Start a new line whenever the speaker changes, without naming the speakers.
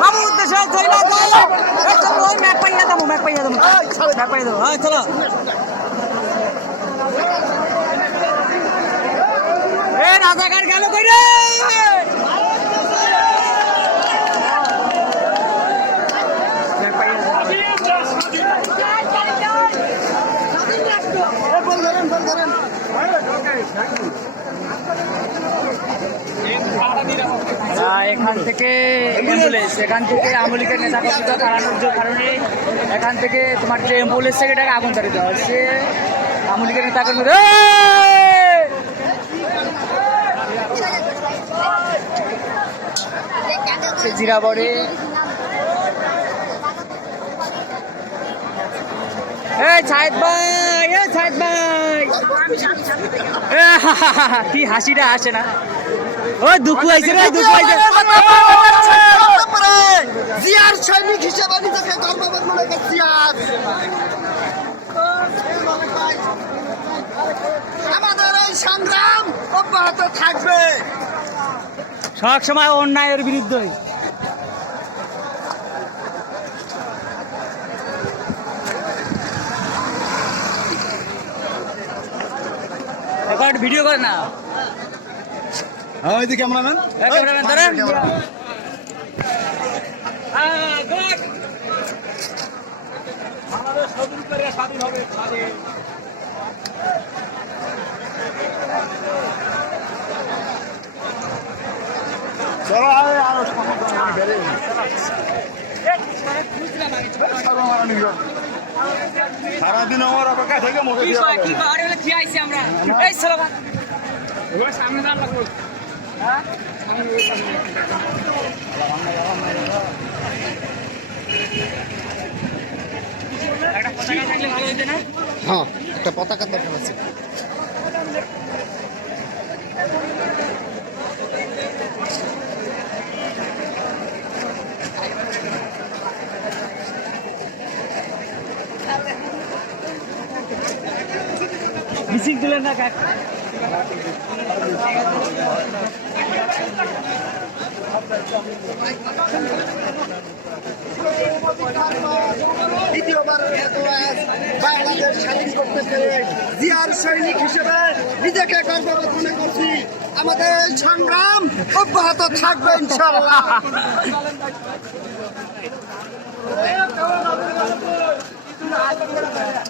বাবু উদ্দেশ্য চলে। যাই এই এখান থেকে অ্যাম্বুলেন্স এখান থেকে আমলিকের নেতা কর্মীদের যে কারণে এখান থেকে তোমার যে অ্যাম্বুলেন্স থেকে এটাকে আগুন ধরে দেওয়া হচ্ছে। আমলিকের নেতা কর্মী জিরা বড়ে। ছায়েদ কি হাসিটা আসে না। ও, দুঃখ আইছে রে, দুঃখ আইছে
জিয়ার সৈনিক হিসেবে নিজেকে গর্ববোধ মনে করছি আমাদের এই সংগ্রাম অব্যাহত থাকবে।
সব সময় অন্যায়ের বিরুদ্ধে। ভিডিও কর না
হ্যাঁ ওই দিকে ক্যামেরাম্যান
ক্যামেরাম্যান ধরেন। good.
চলো আরও সারাদিন আমার অপেক্ষা থেকে
আইছি আমরা এই স্লোগান সামনে যান লাগবে হ্যাঁ একটা পতাকা থাকলে ভালো হইতো না
হ্যাঁ একটা পতাকা দরকার আছে।
মিছিল তুলে না কাক?
স্বাধীন করতে সৈনিক হিসেবে নিজেকে গর্ববোধ মনে করছি। আমাদের সংগ্রাম অব্যাহত থাকবে ஆக்கிடுறாங்க